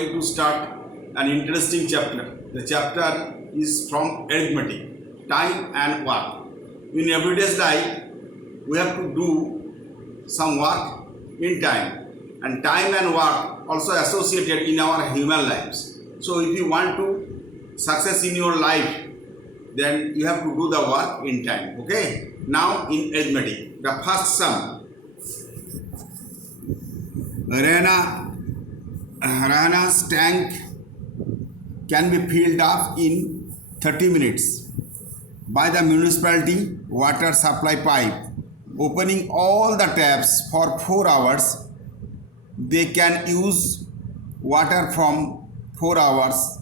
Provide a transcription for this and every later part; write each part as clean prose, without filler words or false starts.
To start an interesting chapter. The chapter is from arithmetic, time and work. In everyday's life, we have to do some work in time, and time and work also associated in our human lives. So if you want to success in your life, then you have to do the work in time. Okay? Now in arithmetic, the first sum, Rana's tank can be filled up in 30 minutes by the municipality water supply pipe. Opening all the taps for 4 hours, they can use water from 4 hours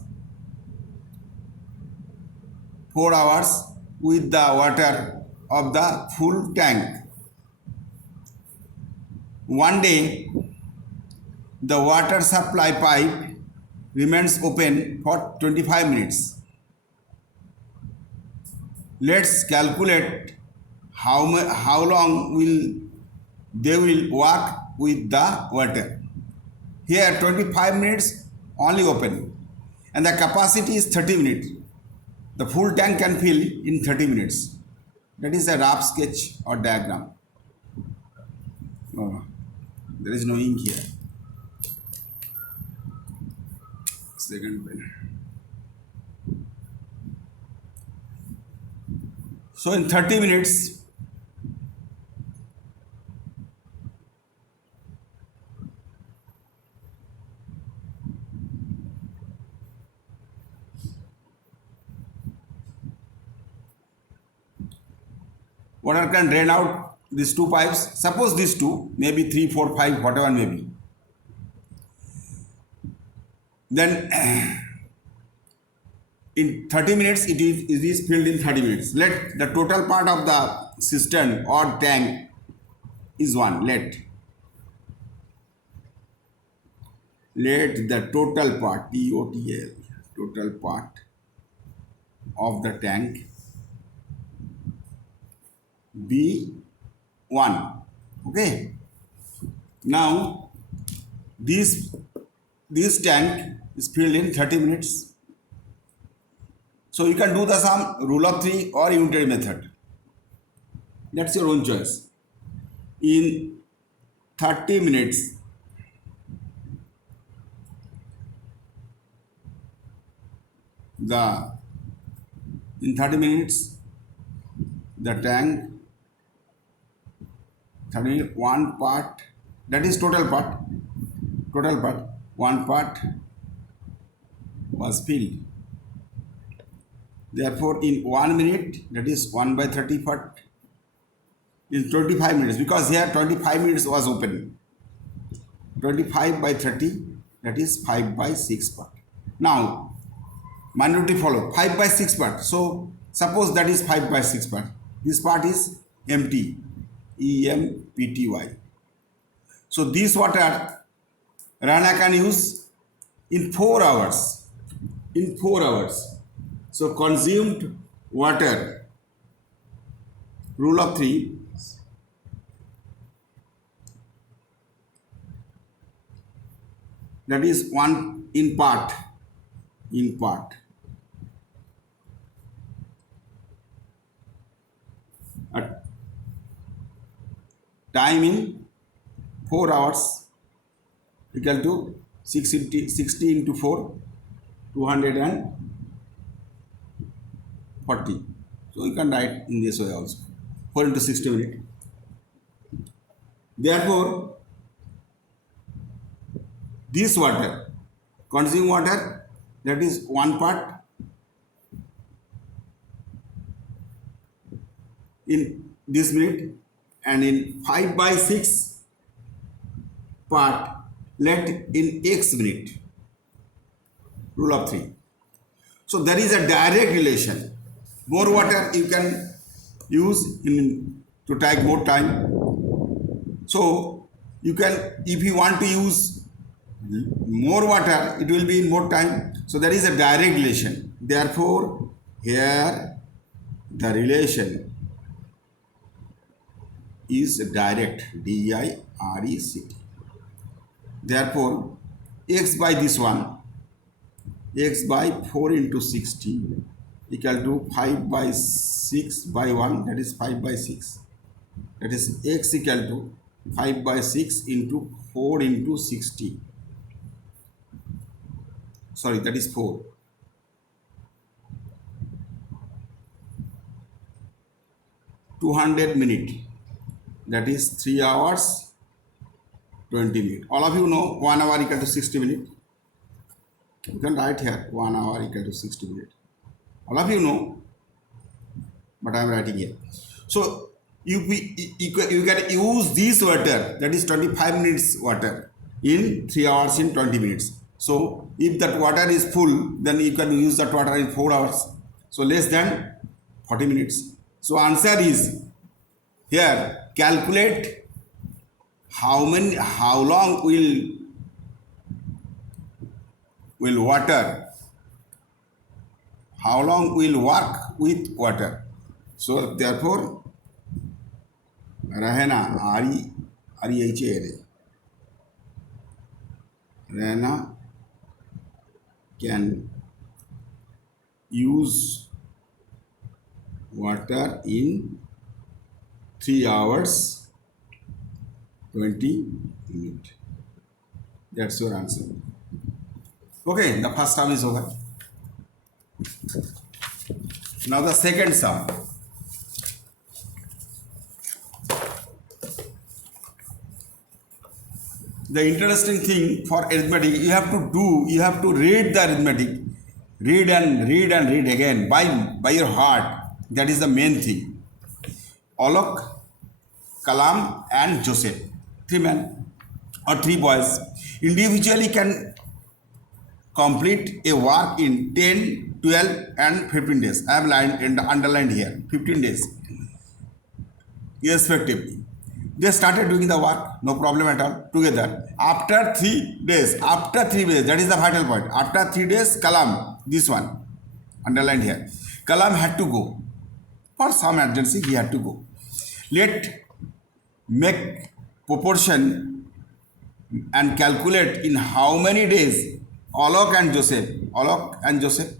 with the water of the full tank. One day, the water supply pipe remains open for 25 minutes. Let's calculate how long they will work with the water. Here 25 minutes only open and the capacity is 30 minutes. The full tank can fill in 30 minutes. That is a rough sketch or diagram. Oh, there is no ink here. Second pen. So in 30 minutes, water can drain out these two pipes. Suppose these two, maybe 3, 4, 5, whatever may be. Then in 30 minutes, it is filled in 30 minutes. Let the total part of the cistern or tank is 1. Let the total part, TOTL, total part of the tank be 1. Okay. Now, this tank is filled in 30 minutes. So you can do the sum rule of 3 or unitary method. That's your own choice. In 30 minutes, the tank, 1 part, that is total part, 1 part was filled. Therefore, in 1 minute, that is 1 by 30 part, is 25 minutes, because here 25 minutes was open. 25 by 30, that is 5 by 6 part. Now, minority follow, 5 by 6 part. So, suppose that is 5 by 6 part. This part is empty, EMPTY. So, this water Rana can use in 4 hours. So, consumed water, rule of 3, that is 1 in part. At time in 4 hours equal to 60 into 4, 240. So you can write in this way also. 4 into 60 minutes. Therefore, this water, consumed water, that is 1 part in this minute, and in 5 by 6 part, let in x minute, rule of 3. So there is a direct relation. More water you can use to take more time. So you can, if you want to use more water, it will be in more time. So there is a direct relation. Therefore, here the relation is direct, DIRECT. Therefore, x by this one, x by 4 into 60 equal to 5 by 6 by 1, that is 5 by 6. That is x equal to 5 by 6 into 4 into 60. Sorry, that is 4. 200 minutes. That is 3 hours 20 minutes. All of you know 1 hour equal to 60 minutes. You can write here 1 hour equal to 60 minutes. All of you know, but I am writing here. So you can use this water, that is 25 minutes water, in 3 hours in 20 minutes. So if that water is full, then you can use that water in 4 hours. So less than 40 minutes. So answer is here, calculate how long will water, how long will work with water. So therefore, Rahena, Rahena can use water in 3 hours 20 minutes. That's your answer. Okay, the first sum is over. Now the second sum. The interesting thing for arithmetic, you have to read the arithmetic, read again by your heart. That is the main thing. Alok, Kalam and Joseph, 3 men or 3 boys, individually can complete a work in 10, 12 and 15 days. I have underlined here 15 days respectively. They started doing the work, no problem at all, together. After 3 days, that is the vital point. After 3 days, Kalam, this one, underlined here, Kalam had to go. For some urgency, he had to go. Let make proportion and calculate in how many days Alok and Joseph,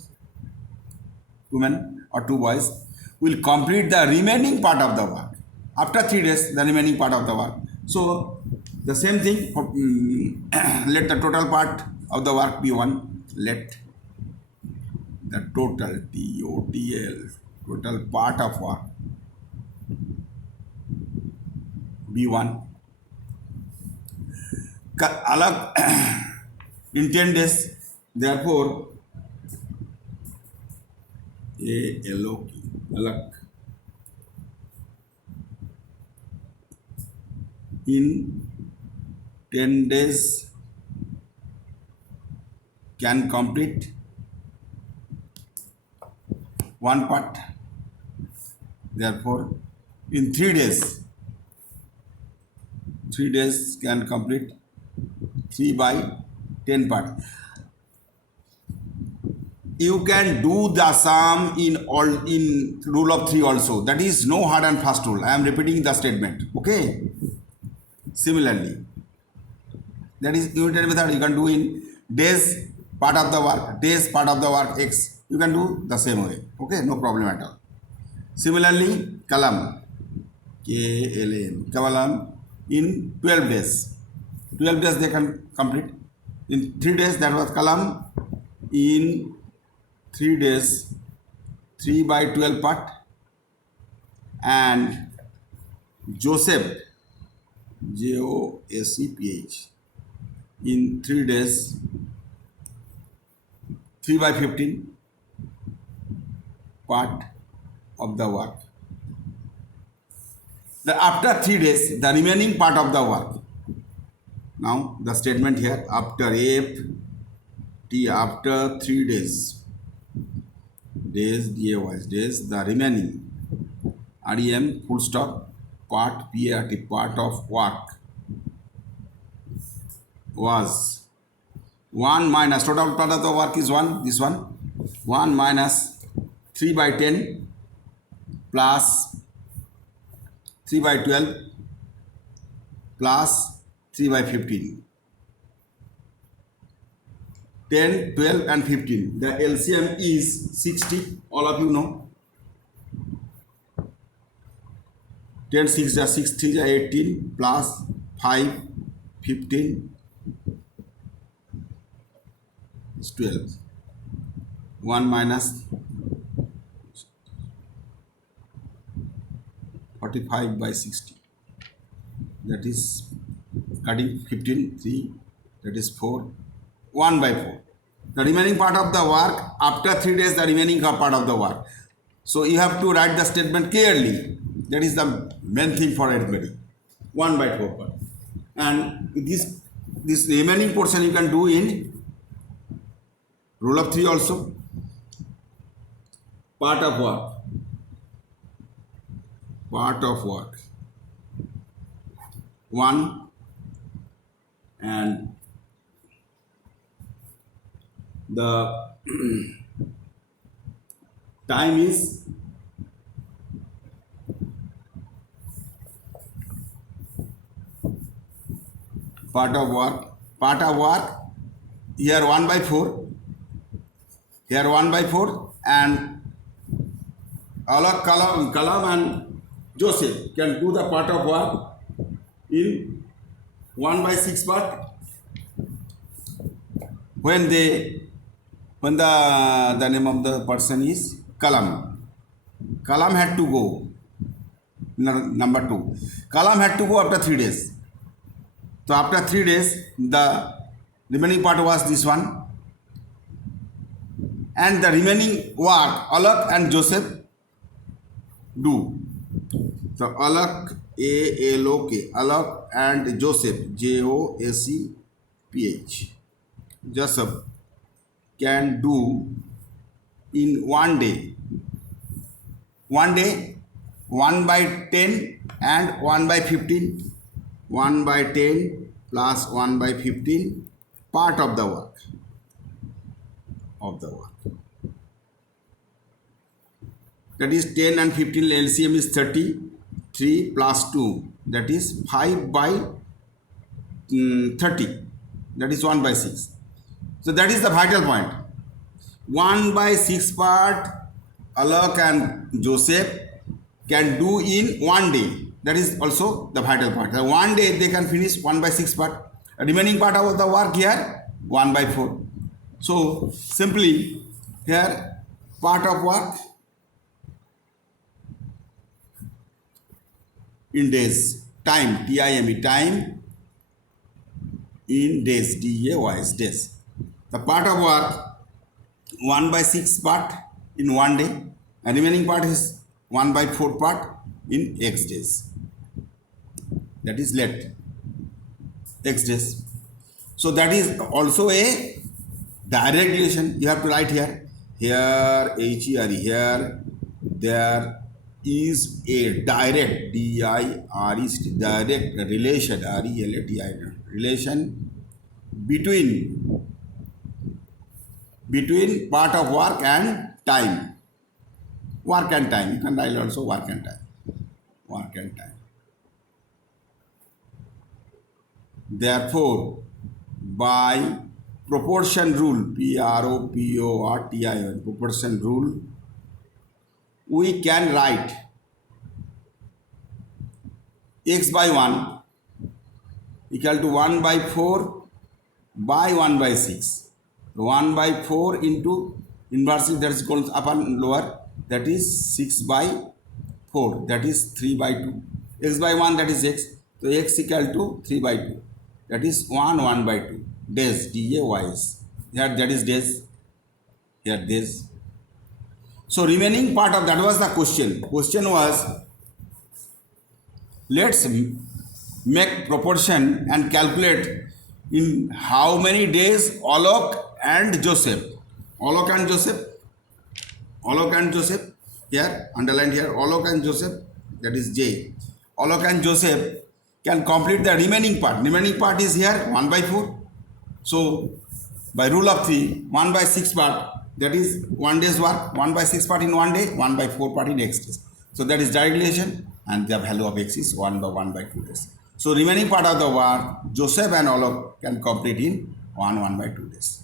2 men or 2 boys, will complete the remaining part of the work. After 3 days, the remaining part of the work. So the same thing, let the total part of the work be 1. Let the total, total part of work be 1. Alak in 10 days, therefore, Alak in 10 days can complete 1 part. Therefore, in 3 days can complete 3 by 10 part. You can do the sum in rule of 3 also. That is no hard and fast rule. I am repeating the statement. Okay. Similarly, that is unitary method. You can do in days part of the work x. You can do the same way. Okay, no problem at all. Similarly, Kalam, Kalam in 12 days. 12 days they can complete. In 3 days, that was Kalam. In 3 days, 3 by 12 part. And Joseph, Josephh, in 3 days, 3 by 15 part of the work. After 3 days, the remaining part of the work. Now the statement here, after after 3 days, the remaining REM full stop part part of work was 1 minus total part of the work is 1, this one, 1 minus 3 by 10 plus 3 by 12 plus 3 by 15. 10, 12 and 15. The LCM is 60. All of you know. 10, 6 is 60 is 18 plus 5, 15 is 12. 1 minus 45 by 60. That is cutting 15, 3, that is 4, 1 by 4. The remaining part of the work, after 3 days, the remaining part of the work. So you have to write the statement clearly. That is the main thing for arithmetic. 1 by 4 part. And this remaining portion you can do in rule of 3 also. Part of work. Part of work. 1 and the time is part of work here 1 by 4, here 1 by 4, and Alok, Kalam and Joseph can do the part of work in 1 by 6 part. When the name of the person is Kalam. Kalam had to go. Number 2. Kalam had to go after 3 days. So after 3 days, the remaining part was this one. And the remaining work, Alok and Joseph do. So Alok, A-L-O-K, Alok and Joseph, J-O-S-E-P-H. Joseph can do in 1 day. 1 day, 1 by 10 and 1 by 15. 1 by 10 plus 1 by 15 part of the work. That is 10 and 15 LCM is 30. 3 plus 2, that is 5 by 30. That is 1 by 6. So that is the vital point. 1 by 6 part Alok and Joseph can do in 1 day. That is also the vital point. 1 day they can finish 1 by 6 part. The remaining part of the work here 1 by 4. So simply here part of work in days, time, T-I-M-E, time in days, D-A-Y-S, days. The part of work 1 by 6 part in 1 day, and remaining part is 1 by 4 part in X days. That is let X days. So that is also a direct relation. You have to write here. Here, H-E-R-E, here, there is a direct, D-I-R-E, direct relation, R-E-L-A-T-I, relation between part of work and time. Work and time. You can write also work and time. Work and time. Therefore, by proportion rule, P-R-O-P-O-R-T-I-O-N, proportion rule, we can write x by 1 equal to 1 by 4 by 1 by 6. 1 by 4 into inversely that is called upper and lower, that is 6 by 4, that is 3 by 2. X by 1, that is x. So x equal to 3 by 2. That is 1 by 2. Days, D-A-Y-S. Here that is days. Here days. So remaining part of that was the question. Question was, let's make proportion and calculate in how many days Alok and Joseph. Alok and Joseph, here, underlined here, Alok and Joseph, that is J. Alok and Joseph can complete the remaining part. Remaining part is here 1 by 4. So by rule of 3, 1 by 6 part, that is 1 day's work, 1 by 6 part in 1 day, 1 by 4 part in X days. So that is direct relation, and the value of X is 1 by 2 days. So remaining part of the work, Joseph and Alok can complete in 1 by 2 days.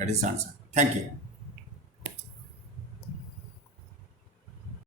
That is the answer. Thank you.